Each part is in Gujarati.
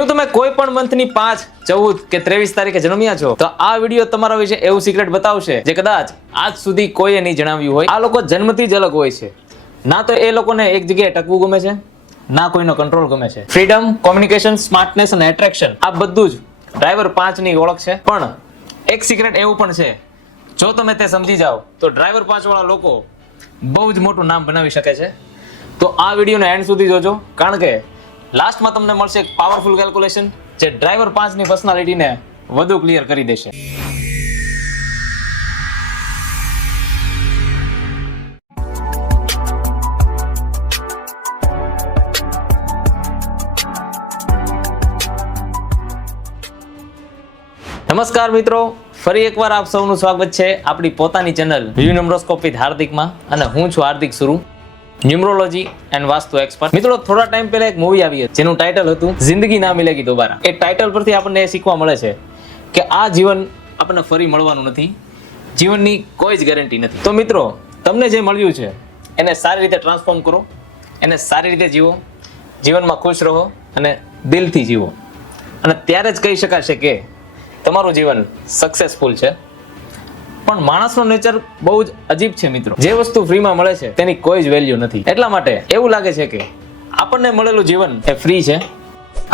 શું તમે કોઈ પણ મંથની 5, 14 કે 23 તારીખે જન્મ્યા છો? તો આ વિડીયો તમારા વિશે એવું સિક્રેટ બતાવશે જે કદાચ આજ સુધી કોઈએ નહીં જણાવ્યું હોય. આ લોકો જન્મથી જ અલગ હોય છે. ના તો એ લોકોને એક જગ્યાએ ટકવું ગમે છે, ના કોઈનો કંટ્રોલ ગમે છે. ફ્રીડમ, કોમ્યુનિકેશન, સ્માર્ટનેસ અને એટ્રેક્શન આ બધું જ ડ્રાઈવર 5 ની ઓળખ છે. પણ એક સિક્રેટ એવું પણ છે, જો તમે તે સમજી જાઓ તો ડ્રાઈવર 5 વાળા લોકો બહુ જ મોટું નામ બનાવી શકે છે. તો આ વિડીયોને એન્ડ સુધી જોજો, કારણ કે લાસ્ટમાં તમને મળશે એક પાવરફુલ કેલ્ક્યુલેશન જે ડ્રાઈવર 5 ની પર્સનાલિટીને વધુ ક્લિયર કરી દેશે. નમસ્કાર મિત્રો, ફરી એકવાર આપ સૌનું સ્વાગત છે આપણી પોતાની ચેનલ વ્યૂ ન્યુમરોસ્કોપ વિથ હાર્દિકમાં. અને હું છું Hardik Suru, numerology and vastu expert. મિત્રો, થોડા ટાઈમ પહેલા એક મૂવી આવી હતી જેનું ટાઇટલ હતું જિંદગી ના મિલેગી દોબારા. એ ટાઇટલ પરથી આપણને એ શીખવા મળે છે કે આ જીવન આપણને ફરી મળવાનું નથી, જીવનની કોઈ જ ગેરંટી નથી. તો મિત્રો, તમને જે મળ્યું છે એને સારી રીતે ટ્રાન્સફોર્મ કરો, એને સારી રીતે જીવો, જીવનમાં ખુશ રહો અને દિલથી જીવો, અને ત્યારે જ કહી શકાશે કે તમારું જીવન સક્સેસફુલ છે. પણ માણસનો નેચર બહુ જ અજીબ છે મિત્રો. જે વસ્તુ ફ્રીમાં મળે છે તેની કોઈ જ વેલ્યુ નથી. એટલા માટે એવું લાગે છે કે આપણને મળેલું જીવન એ ફ્રી છે.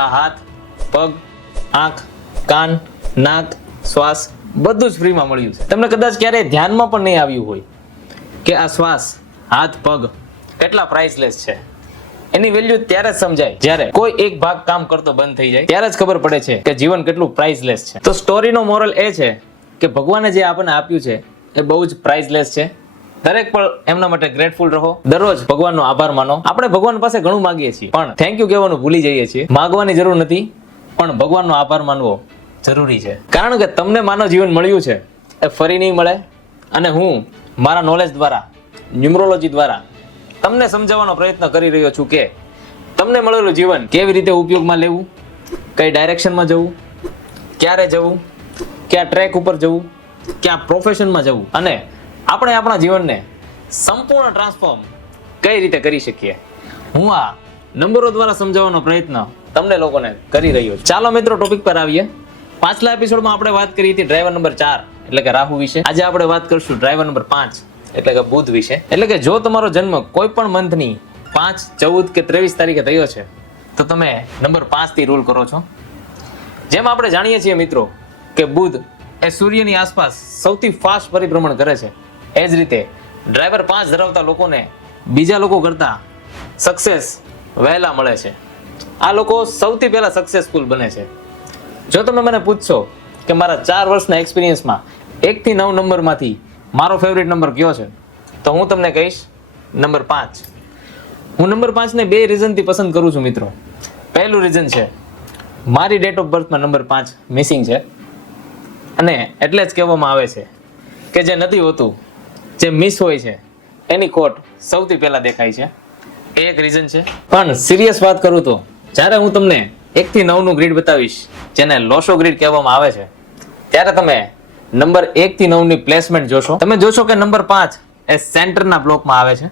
આ હાથ, પગ, આંખ, કાન, નાક, શ્વાસ બધું જ ફ્રીમાં મળ્યું છે. તમને કદાચ ક્યારેય ધ્યાનમાં પણ નહીં આવ્યું હોય કે આ શ્વાસ, હાથ, પગ કેટલા પ્રાઇસલેસ છે. એની વેલ્યુ ત્યારે જ સમજાય જ્યારે કોઈ એક ભાગ કામ કરતો બંધ થઈ જાય, ત્યારે જ ખબર પડે છે કે જીવન કેટલું પ્રાઇસલેસ છે. તો સ્ટોરીનો મોરલ એ છે કે ભગવાને જે આપણને આપ્યું છે એ બહુ જ પ્રાઇસલેસ છે. દરેક પળ એમના માટે ગ્રેટફુલ રહો, દરરોજ ભગવાનનો આભાર માનો. આપણે ભગવાન પાસે ઘણું માંગીએ છીએ પણ થેન્ક યુ કહેવાનું ભૂલી જઈએ છીએ. માંગવાની જરૂર નથી, પણ ભગવાનનો આભાર માનવો જરૂરી છે. કારણ કે તમને માનવ જીવન મળ્યું છે એ ફરી નહીં મળે. અને હું મારા નોલેજ દ્વારા, ન્યુમરોલોજી દ્વારા તમને સમજાવવાનો પ્રયત્ન કરી રહ્યો છું કે તમને મળેલું જીવન કેવી રીતે ઉપયોગમાં લેવું, કઈ ડાયરેક્શનમાં જવું, ક્યારે જવું, કયા ટ્રેક ઉપર જવું, કયા પ્રોફેશનમાં જવું, અને આપણે આપણા જીવનને સંપૂર્ણ ટ્રાન્સફોર્મ કઈ રીતે કરી શકીએ. હું આ નંબરો દ્વારા સમજાવવાનો પ્રયત્ન તમને લોકોને કરી રહ્યો છું. ચાલો મિત્રો, ટોપિક પર આવીએ. પાછલા એપિસોડમાં આપણે વાત કરી હતી ડ્રાઈવર નંબર 4 એટલે કે રાહુ વિશે. આજે આપણે વાત કરશું ડ્રાઈવર નંબર 5 એટલે કે બુધ વિશે. એટલે કે જો તમારો જન્મ કોઈ પણ મંથની 5, 14 કે 23 તારીખે થયો છે તો તમે નંબર 5 થી રૂલ કરો છો. જેમ આપણે જાણીએ છીએ મિત્રો કે બુધ એ સૂર્યની આસપાસ સૌથી ફાસ્ટ પરિભ્રમણ કરે છે, એ જ રીતે ડ્રાઈવર 5 ધરાવતા લોકોને બીજા લોકો કરતા સક્સેસ વહેલા મળે છે. આ લોકો સૌથી પહેલા સક્સેસફુલ બને છે. જો તમે મને પૂછશો કે મારા 4 વર્ષના એક્સપિરિયન્સમાં 1 થી 9 નંબરમાંથી મારો ફેવરિટ નંબર કયો છે, તો હું તમને કહીશ નંબર 5. હું નંબર 5 ને 2 રીઝનથી પસંદ કરું છું મિત્રો. પહેલું રીઝન છે મારી ડેટ ઓફ બર્થમાં નંબર 5 મિસિંગ છે, અને એટલે જ કહેવામાં આવે છે કે જે નથી હોતું, જે મિસ હોય છે એની ખોટ સૌથી પહેલા દેખાય છે. એ એક રીઝન છે. પણ સિરિયસ વાત કરું તો જ્યારે હું તમને 1 થી 9 નું ગ્રીડ બતાવીશ, જેને લોશો ગ્રીડ કહેવામાં આવે છે, ત્યારે તમે નંબર 1 થી 9 ની પ્લેસમેન્ટ જોશો. તમે જોશો કે નંબર 5 એ સેન્ટરના બ્લોકમાં આવે છે.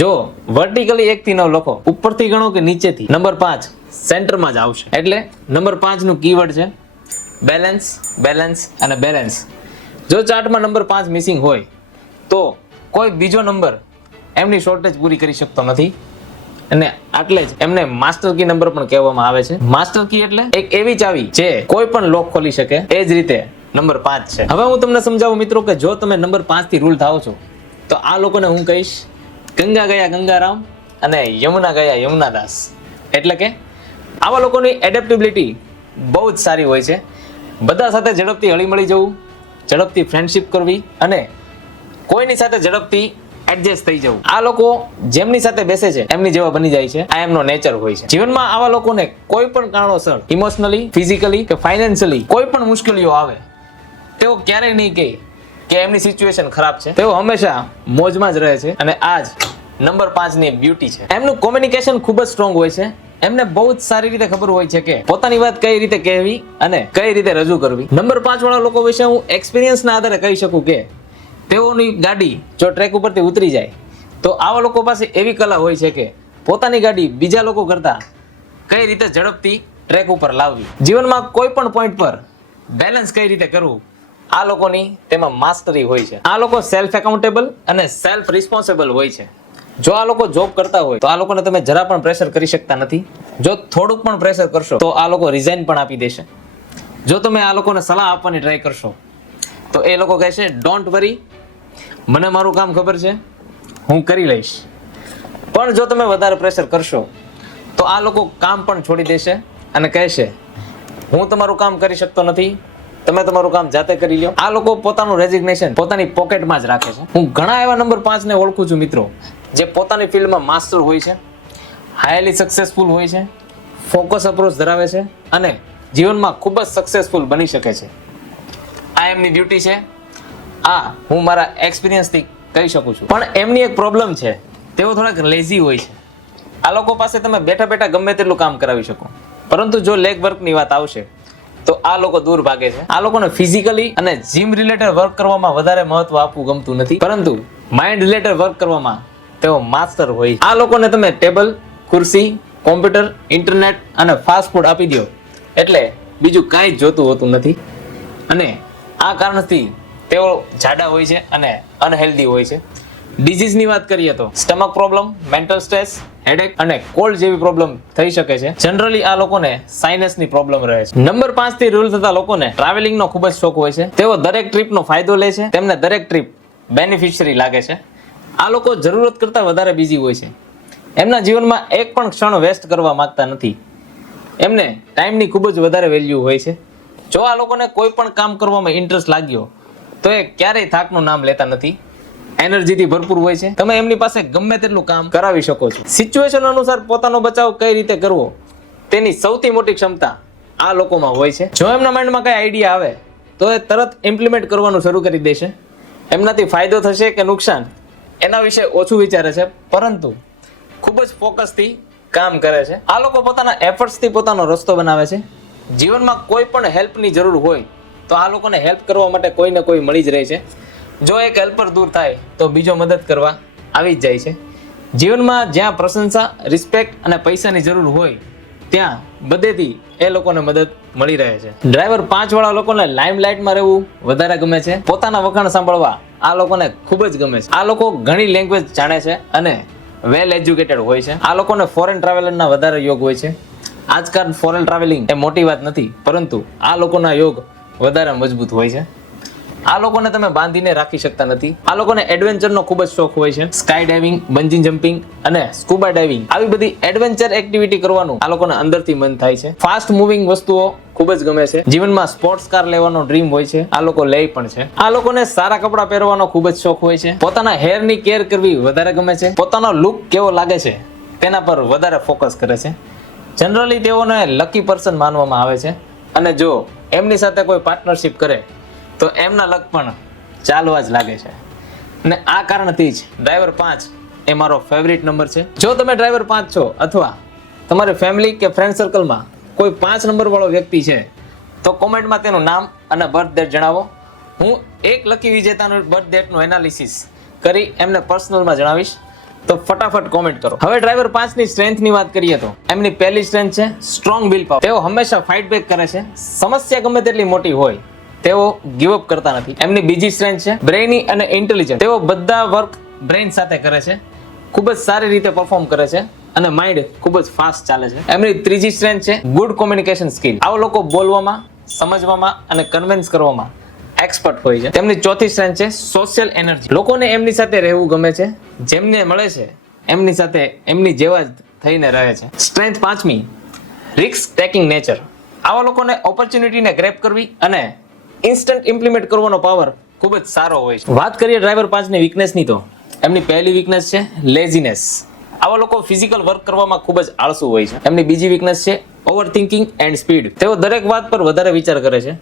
જો વર્ટિકલી 1 થી 9 લખો, ઉપરથી ગણો કે નીચેથી, નંબર 5 સેન્ટરમાં જ આવશે. એટલે નંબર 5 નું કીવર્ડ છે બેલેન્સ, બેલેન્સ અને બેલેન્સ. જો ચાર્ટમાં નંબર 5 મિસિંગ હોય તો કોઈ બીજો નંબર એમની શોર્ટેજ પૂરી કરી શકતો નથી, અને આટલે જ એમને માસ્ટર કી નંબર પણ કહેવામાં આવે છે. માસ્ટર કી એટલે એક એવી ચાવી જે કોઈ પણ લોક ખોલી શકે. એ જ રીતે નંબર 5 છે. હવે હું તમને સમજાવું મિત્રો કે જો તમે નંબર 5 થી રૂલ થાઓ છો તો આ લોકોને હું કહીશ ગંગા ગયા ગંગારામ અને યમુના ગયા યમુનાદાસ. એટલે કે આવા લોકોની એડેપ્ટેબિલિટી બહુ જ સારી હોય છે. બધા સાથે ઝડપથી હળીમળી જવું, ઝડપથી ફ્રેન્ડશિપ કરવી અને કોઈની સાથે ઝડપથી એડજસ્ટ થઈ જવું. આ લોકો જેમની સાથે બેસે છે એમની જેવા બની જાય છે. આ એમનો નેચર હોય છે. જીવનમાં આવા લોકોને કોઈ પણ કારણોસર ઇમોશનલી, ફિઝિકલી કે ફાઇનાન્શિયલી કોઈ પણ મુશ્કેલીઓ આવે, તેઓ ક્યારેય નહીં કહે કે એમની સિચ્યુએશન ખરાબ છે. તેઓ હંમેશા મોજમાં જ રહે છે, અને આ જ નંબર 5 ની બ્યુટી છે. એમનું કોમ્યુનિકેશન ખૂબ જ સ્ટ્રોંગ હોય છે. એમને બહુ જ સારી રીતે ખબર હોય છે કે પોતાની વાત કઈ રીતે કહેવી અને કઈ રીતે રજૂ કરવી. નંબર 5 વાળા લોકો વિશે હું એક્સપિરિયન્સના આધારે કહી શકું કે તેઓની ગાડી જો ટ્રેક ઉપરથી ઉતરી જાય તો આવા લોકો પાસે એવી કલા હોય છે કે પોતાની ગાડી બીજા લોકો કરતા કઈ રીતે ઝડપથી ટ્રેક ઉપર લાવવી. જીવનમાં કોઈ પણ પોઈન્ટ પર બેલેન્સ કઈ રીતે કરવું, આ લોકોની તેમાં માસ્ટરી હોય છે. આ લોકો સેલ્ફ એકાઉન્ટેબલ અને સેલ્ફ રિસ્પોન્સિબલ હોય છે. જો આ લોકો જોબ કરતા હોય તો આ લોકોને તમે જરા પણ પ્રેશર કરી શકતા નથી. જો થોડુંક પણ પ્રેશર કરશો તો આ લોકો રિઝાઇન પણ આપી દેશે. જો તમે આ લોકોને સલાહ આપવાની ટ્રાય કરશો તો એ લોકો કહેશે ડોન્ટ વરી, મને મારું કામ ખબર છે, હું કરી લઈશ. પણ જો તમે વધારે પ્રેશર કરશો તો આ લોકો કામ પણ છોડી દેશે અને કહેશે હું તમારું કામ કરી શકતો નથી, તમે તમારું કામ જાતે કરી લો. આ લોકો પોતાનું રેઝિગ્નેશન પોતાની પોકેટમાં જ રાખે છે. હું ઘણા એવા નંબર 5 ને ઓળખું છું મિત્રો, જે પોતાની ફિલ્ડમાં માસ્ટર હોય છે, હાઈલી સક્સેસફુલ હોય છે, ફોકસ અપ્રોચ ધરાવે છે અને જીવનમાં ખૂબ જ સક્સેસફુલ બની શકે છે. આ એમની ડ્યુટી છે. આ હું મારા એક્સપિરિયન્સથી કહી શકું છું. પણ એમની એક પ્રોબ્લેમ છે, તેઓ થોડાક લેઝી હોય છે. આ લોકો પાસે તમે બેઠા બેઠા ગમે તેટલું કામ કરાવી શકો, પરંતુ જો લેગ વર્કની વાત આવશે તો આ લોકો દૂર ભાગે છે. આ લોકોને ફિઝિકલી અને જીમ રિલેટેડ વર્ક કરવામાં વધારે મહત્વ આપવું ગમતું નથી, પરંતુ માઇન્ડ રિલેટેડ વર્ક કરવામાં તેઓ માસ્ટર હોય. આ લોકોને તમે ટેબલ, ખુરશી, કોમ્પ્યુટર, ઇન્ટરનેટ અને ફાસ્ટ ફૂડ આપી દો એટલે બીજું કાંઈ જ જોતું હોતું નથી. અને આ કારણથી તેઓ જાડા હોય છે અને અનહેલ્ધી હોય છે. ડિઝીઝની વાત કરીએ તો stomach problem, mental stress, headache અને કોલ્ડ જેવી પ્રોબ્લેમ થઈ શકે છે. જનરલી આ લોકોને સાઇનસની પ્રોબ્લેમ રહે છે. નંબર 5 થી રૂલ થતા લોકોને ટ્રાવેલિંગનો ખૂબ જ શોખ હોય છે. તેઓ દરેક ટ્રીપનો ફાયદો લે છે, તેમને દરેક ટ્રીપ બેનિફિશિયરી લાગે છે. આ લોકો જરૂરત કરતાં વધારે બિઝી હોય છે. એમના જીવનમાં એક પણ ક્ષણ વેસ્ટ કરવા માંગતા નથી. એમને ટાઈમની ખૂબ જ વધારે વેલ્યુ હોય છે. જો આ લોકોને કોઈ પણ કામ કરવામાં ઇન્ટરેસ્ટ લાગ્યો તો એ ક્યારેય થાકનું નામ લેતા નથી. એનર્જીથી ભરપૂર હોય છે. તમે એમની પાસે ગમે તેટલું કામ કરાવી શકો છો. સિચ્યુએશન અનુસાર પોતાનો બચાવ કઈ રીતે કરવો તેની સૌથી મોટી ક્ષમતા આ લોકોમાં હોય છે. જો એમના માઇન્ડમાં કઈ આઈડિયા આવે તો એ તરત ઇમ્પ્લિમેન્ટ કરવાનું શરૂ કરી દેશે. એમનાથી ફાયદો થશે કે નુકસાન એના વિશે ઓછું વિચારે છે, પરંતુ ખૂબ જ ફોકસથી કામ કરે છે. આ લોકો પોતાના એફર્ટ્સથી પોતાનો રસ્તો બનાવે છે. જીવનમાં કોઈ પણ હેલ્પની જરૂર હોય તો આ લોકોને હેલ્પ કરવા માટે કોઈ ને કોઈ મળી જ રહે છે. જો એક હેલ્પર દૂર થાય તો બીજો મદદ કરવા આવી જ જાય છે. જીવનમાં જ્યાં પ્રશંસા, રિસ્પેક્ટ અને પૈસાની જરૂર હોય ત્યાં બધેથી એ લોકોને મદદ મળી રહે છે. ડ્રાઈવર 5 વાળા લોકોને લાઇમલાઇટમાં રહેવું વધારે ગમે છે. પોતાના વખાણ સાંભળવા આ લોકોને ખૂબ જ ગમે છે. આ લોકો ઘણી લેંગ્વેજ જાણે છે અને વેલ એજ્યુકેટેડ હોય છે. આ લોકોને ફોરેન ટ્રાવેલરના વધારે યોગ હોય છે. આજકાલ ફોરેન ટ્રાવેલિંગ એ મોટી વાત નથી, પરંતુ આ લોકોના યોગ વધારે મજબૂત હોય છે. આ લોકોને તમે બાંધીને રાખી શકતા નથી. આ લોકોને એડવેન્ચરનો ખૂબ જ શોખ હોય છે. સ્કાય ડાઇવિંગ, બંજી જમ્પિંગ અને સ્કૂબા ડાઇવિંગ આવી બધી એડવેન્ચર એક્ટિવિટી કરવાનું આ લોકોને અંદરથી મન થાય છે. ફાસ્ટ મૂવિંગ વસ્તુઓ ખૂબ જ ગમે છે. જીવનમાં સ્પોર્ટ્સ કાર લેવાનો ડ્રીમ હોય છે. આ લોકો લે પણ છે. આ લોકોને સારા કપડાં પહેરવાનો ખૂબ જ શોખ હોય છે. પોતાના હેરની કેર કરવી વધારે ગમે છે. પોતાનો લુક કેવો લાગે છે તેના પર વધારે ફોકસ કરે છે. જનરલી તેઓને લકી પર્સન માનવામાં આવે છે અને જો એમની સાથે કોઈ પાર્ટનરશિપ કરે તો એમના લક પણ ચાલવા જ લાગે છે. અને આ કારણથી જ ડ્રાઈવર 5 એ મારો ફેવરિટ નંબર છે. જો તમે ડ્રાઈવર 5 છો અથવા તમારી ફેમિલી કે ફ્રેન્ડ સર્કલમાં કોઈ 5 નંબર વાળો વ્યક્તિ છે તો કોમેન્ટમાં તેનું નામ અને બર્થ ડેટ જણાવો. હું એક લકી વિજેતાનું બર્થ ડેટનું એનાલિસિસ કરી એમને પર્સનલમાં જણાવીશ, તો ફટાફટ કોમેન્ટ કરો. હવે ડ્રાઈવર 5 ની સ્ટ્રેન્થની વાત કરીએ તો એમની પહેલી સ્ટ્રેન્થ છે સ્ટ્રોંગ વિલ પાવર. તેઓ હંમેશા ફાઇટ બેક કરે છે. સમસ્યા ગમે તેટલી મોટી હોય તેઓ ગીવ અપ કરતા નથી. એમની બીજી સ્ટ્રેન્થ છે બ્રેઇની અને ઇન્ટેલિજન્ટ. તેઓ બધા વર્ક બ્રેઇન સાથે કરે છે, ખૂબ જ સારી રીતે પરફોર્મ કરે છે અને માઇન્ડ ખૂબ જ ફાસ્ટ ચાલે છે. એમની ત્રીજી સ્ટ્રેન્થ છે ગુડ કોમ્યુનિકેશન સ્કિલ. આવા લોકો બોલવામાં, સમજવામાં અને કન્વિન્સ કરવામાં એક્સપર્ટ હોય છે. તેમની ચોથી સ્ટ્રેન્થ છે સોશિયલ એનર્જી. લોકોને એમની સાથે રહેવું ગમે છે. જેમને મળે છે એમની સાથે એમની જેવા જ થઈને રહે છે. સ્ટ્રેન્થ 5મી રિસ્ક ટેકિંગ નેચર. આવા લોકોને ઓપોર્ચ્યુનિટીને ગ્રેબ કરવી અને ઇન્સ્ટન્ટ ઇમ્પ્લિમેન્ટ કરવાનો પાવર ખૂબ જ સારો હોય છે. વાત કરીએ ડ્રાઈવર 5 ની વીકનેસની તો એમની પહેલી વીકનેસ છે લેઝીનેસ. આવા લોકો ફિઝિકલ વર્ક કરવામાં ખૂબ જ આળસુ હોય છે. એમની બીજી વીકનેસ છે ઓવર થિંકિંગ એન્ડ સ્પીડ. તેઓ દરેક વાત પર વધારે વિચાર કરે છે.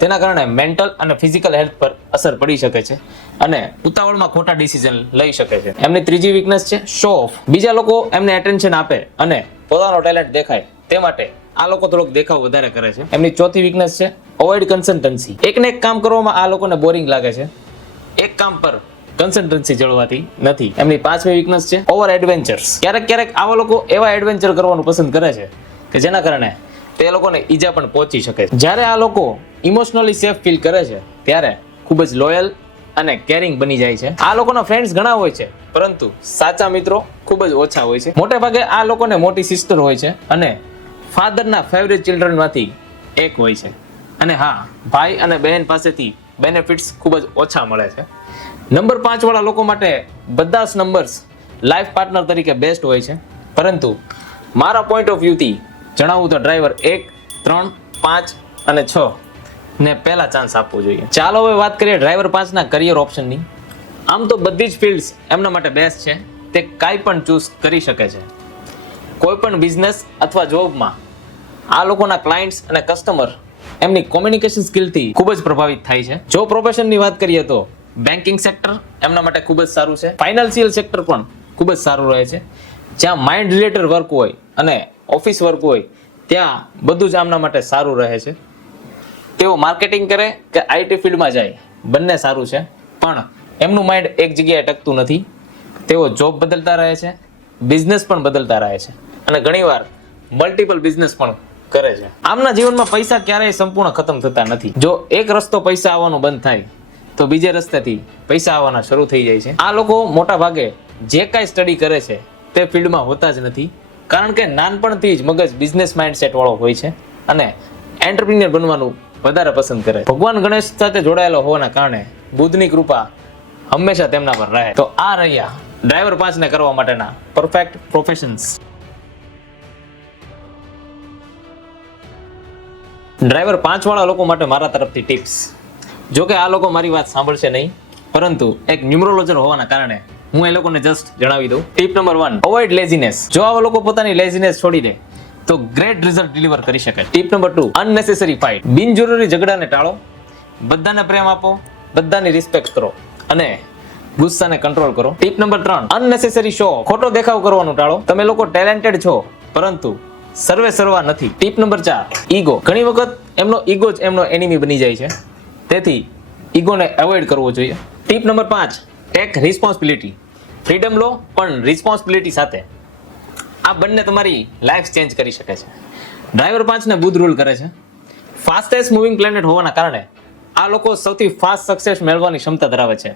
તેના કારણે મેન્ટલ અને ફિઝિકલ હેલ્થ પર અસર પડી શકે છે અને ઉતાવળમાં ખોટા ડિસિઝન લઈ શકે છે. એમની ત્રીજી વીકનેસ છે શો ઓફ. બીજા લોકો એમને એટેન્શન આપે અને પોતાનો ટેલેન્ટ દેખાય તે માટે આ લોકો થોડોક દેખાવ વધારે કરે છે. એમની ચોથી વીકનેસ છે અવોઇડ કન્સિસ્ટન્સી. એકને એક કામ કરવામાં આ લોકોને બોરિંગ લાગે છે. એક કામ પર કન્સિસ્ટન્સી જળવાતી નથી. એમની 5મી વીકનેસ છે ઓવર એડવેન્ચર્સ. ક્યારેક આવા લોકો એવા એડવેન્ચર કરવાનું પસંદ કરે છે કે જેના કારણે તે લોકોને ઈજા પણ પહોંચી શકે છે. જ્યારે આ લોકો ઇમોશનલી સેફ ફીલ કરે છે ત્યારે ખૂબ જ લોયલ અને કેરિંગ બની જાય છે. આ લોકોના ફ્રેન્ડ્સ ઘણા હોય છે, પરંતુ સાચા મિત્રો ખૂબ જ ઓછા હોય છે. મોટે ભાગે આ લોકોને મોટી સિસ્ટર હોય છે અને ફાધરના ફેવરેટ ચિલ્ડ્રનમાંથી એક હોય છે. અને હા, ભાઈ અને બહેન પાસેથી બેનિફિટ્સ ખૂબ જ ઓછા મળે છે. નંબર 5 વાળા લોકો માટે બધા જ નંબર્સ લાઈફ પાર્ટનર તરીકે બેસ્ટ હોય છે, પરંતુ મારા પોઈન્ટ ઓફ વ્યૂથી જણાવું તો ડ્રાઈવર 1, 3, 5 અને 6 ને પહેલા ચાન્સ આપવો જોઈએ. ચાલો હવે વાત કરીએ ડ્રાઈવર 5 ના કરિયર ઓપ્શનની. આમ તો બધી જ ફિલ્ડ્સ એમના માટે બેસ્ટ છે. તે કાંઈ પણ ચૂઝ કરી શકે છે. કોઈ પણ બિઝનેસ અથવા જોબમાં આ લોકોના ક્લાયન્ટ્સ અને કસ્ટમર એમની કોમ્યુનિકેશન સ્કિલથી ખૂબ જ પ્રભાવિત થાય છે. જો પ્રોફેશનની વાત કરીએ તો બેન્કિંગ સેક્ટર એમના માટે ખૂબ જ સારું છે. ફાઇનાન્શિયલ સેક્ટર પણ ખૂબ જ સારું રહે છે. જ્યાં માઇન્ડ રિલેટેડ વર્ક હોય અને ઓફિસ વર્ક હોય ત્યાં બધું જ આમના માટે સારું રહે છે. તેઓ માર્કેટિંગ કરે કે આઈટી ફિલ્ડમાં જાય, બંને સારું છે, પણ એમનું માઇન્ડ એક જગ્યાએ ટકતું નથી. તેઓ જોબ બદલતા રહે છે, બિઝનેસ પણ બદલતા રહે છે અને ઘણીવાર મલ્ટિપલ બિઝનેસ પણ કરે છે. આમના જીવનમાં પૈસા ક્યારેય સંપૂર્ણ ખતમ થતા નથી. જો એક રસ્તો પૈસા આવવાનો બંધ થાય તો બીજે રસ્તેથી પૈસા આવવાના શરૂ થઈ જાય છે. આ લોકો મોટા ભાગે જે કાંઈ સ્ટડી કરે છે તે ફિલ્ડમાં હોતા જ નથી, કારણ કે નાનપણથી જ મગજ બિઝનેસ માઇન્ડસેટ વાળો હોય છે અને એન્ટરપ્રિન્યોર બનવાનું વધારે પસંદ કરે. ભગવાન ગણેશ સાથે જોડાયેલો હોવાના કારણે બુદ્ધની કૃપા હંમેશા તેમના પર રહે. તો આ રહ્યા ડ્રાઈવર 5 ને કરવા માટેના પરફેક્ટ પ્રોફેશન્સ. ડ્રાઈવર 5 વાળા લોકો માટે મારા તરફથી ટિપ્સ. જો કે આ લોકો મારી વાત સાંભળશે નહીં, પરંતુ એક ન્યુમરોલોજર હોવાના કારણે હું એ લોકોને જસ્ટ જણાવી દઉં. Tip number 1, avoid laziness. જો આવા લોકો પોતાની લેઝીનેસ છોડી દે તો ગ્રેટ રિઝલ્ટ ડિલિવર કરી શકે. Tip number 2, અનનેસેસરી fight. બિનજરૂરી ઝઘડાને ટાળો, બધાને પ્રેમ આપો, બધાની રિસ્પેક્ટ કરો અને ગુસ્સાને કંટ્રોલ કરો. Tip number 3, અનનેસેસરી show. ખોટો દેખાવ કરવાનું ટાળો. તમે લોકો ટેલેન્ટેડ છો, પરંતુ સર્વે સર્વા નથી. Tip number 4, ego. ઘણી વખત એમનો ઈગો જ એમનો એનિમી બની જાય છે, તેથી ઈગોને એવોઇડ કરવો જોઈએ. Tip number 5, take responsibility. Freedom લો પણ રિસ્પોન્સિબિલિટી સાથે. આ બંને તમારી લાઈફ ચેન્જ કરી શકે છે. ડ્રાઈવર 5 ને બુધ રૂલ કરે છે. ફાસ્ટેસ્ટ મૂવિંગ પ્લેનેટ હોવાના કારણે આ લોકો સૌથી ફાસ્ટ સક્સેસ મેળવવાની ક્ષમતા ધરાવે છે,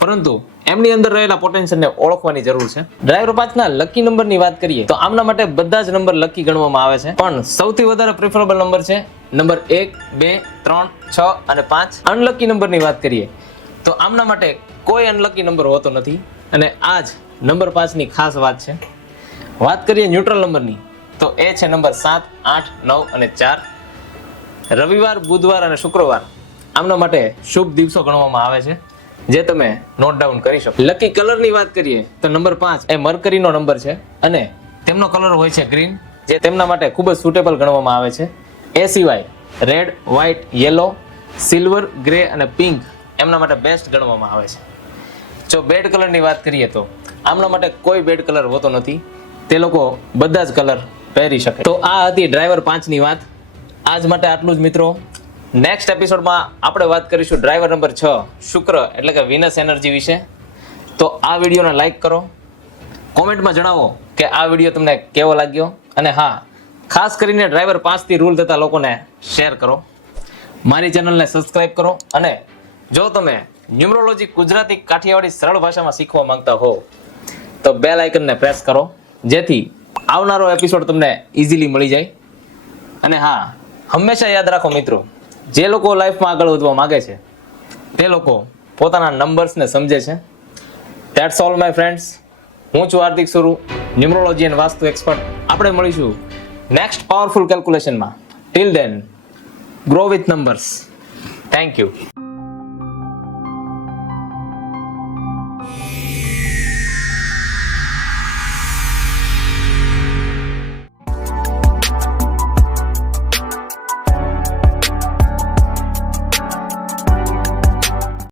પરંતુ એમની અંદર રહેલા પોટેન્શિયલને ઓળખવાની જરૂર છે. ડ્રાઈવર 5 ના લકી નંબરની વાત કરીએ તો આમના માટે બધા જ નંબર લકી ગણવામાં આવે છે, પણ સૌથી વધારે પ્રિફરેબલ નંબર છે નંબર 1, 2, 3, 6 અને 5. અનલકી નંબરની વાત કરીએ તો આમના માટે કોઈ અનલકી નંબર હોતો નથી અને આ જ નંબર 5 ની ખાસ વાત છે. વાત કરીએ ન્યુટ્રલ નંબરની તો એ છે નંબર 7, 8, 9 અને 4. રવિવાર, બુધવાર અને શુક્રવાર આમના માટે શુભ દિવસો ગણવામાં આવે છે, જે તમે નોટ ડાઉન કરી શકો. લકી કલરની વાત કરીએ તો નંબર 5 એ મરકરીનો નંબર છે અને તેમનો કલર હોય છે ગ્રીન, જે તેમના માટે ખૂબ જ સુટેબલ ગણવામાં આવે છે. એ સિવાય red, white, yellow, silver, grey અને પિંક એમના માટે બેસ્ટ ગણવામાં આવે છે. જો બેડ કલરની વાત કરીએ તો આમના માટે કોઈ બેડ કલર હોતો નથી. તે લોકો બધા જ કલર પહેરી શકે. તો આ હતી ડ્રાઈવર 5 ની વાત. આજ માટે આટલું જ મિત્રો. નેક્સ્ટ એપિસોડમાં આપણે વાત કરીશું ડ્રાઈવર નંબર 6 શુક્ર એટલે કે વિનસ એનર્જી વિશે. તો આ વિડીયોને લાઈક કરો, કોમેન્ટમાં જણાવો કે આ વિડીયો તમને કેવો લાગ્યો, અને હા, ખાસ કરીને ડ્રાઈવર 5 થી રૂલ થતા લોકોને શેર કરો. મારી ચેનલને સબસ્ક્રાઇબ કરો અને જો તમે ન્યુમરોલોજી ગુજરાતી કાઠિયાવાડી સરળ ભાષામાં શીખવા માંગતા હો તો બેલ આઇકનને પ્રેસ કરો, જેથી આવનારો એપિસોડ તમને ઇઝીલી મળી જાય. અને હા, હંમેશા યાદ રાખો મિત્રો, જે લોકો લાઈફમાં આગળ વધવા માંગે છે તે લોકો પોતાના નંબર્સને સમજે છે. That's all my friends. હું છું Hardik Suru, numerology and vastu expert. આપણે મળીશું નેક્સ્ટ પાવરફુલ કેલ્ક્યુલેશનમાં. Till then, grow with numbers. Thank you.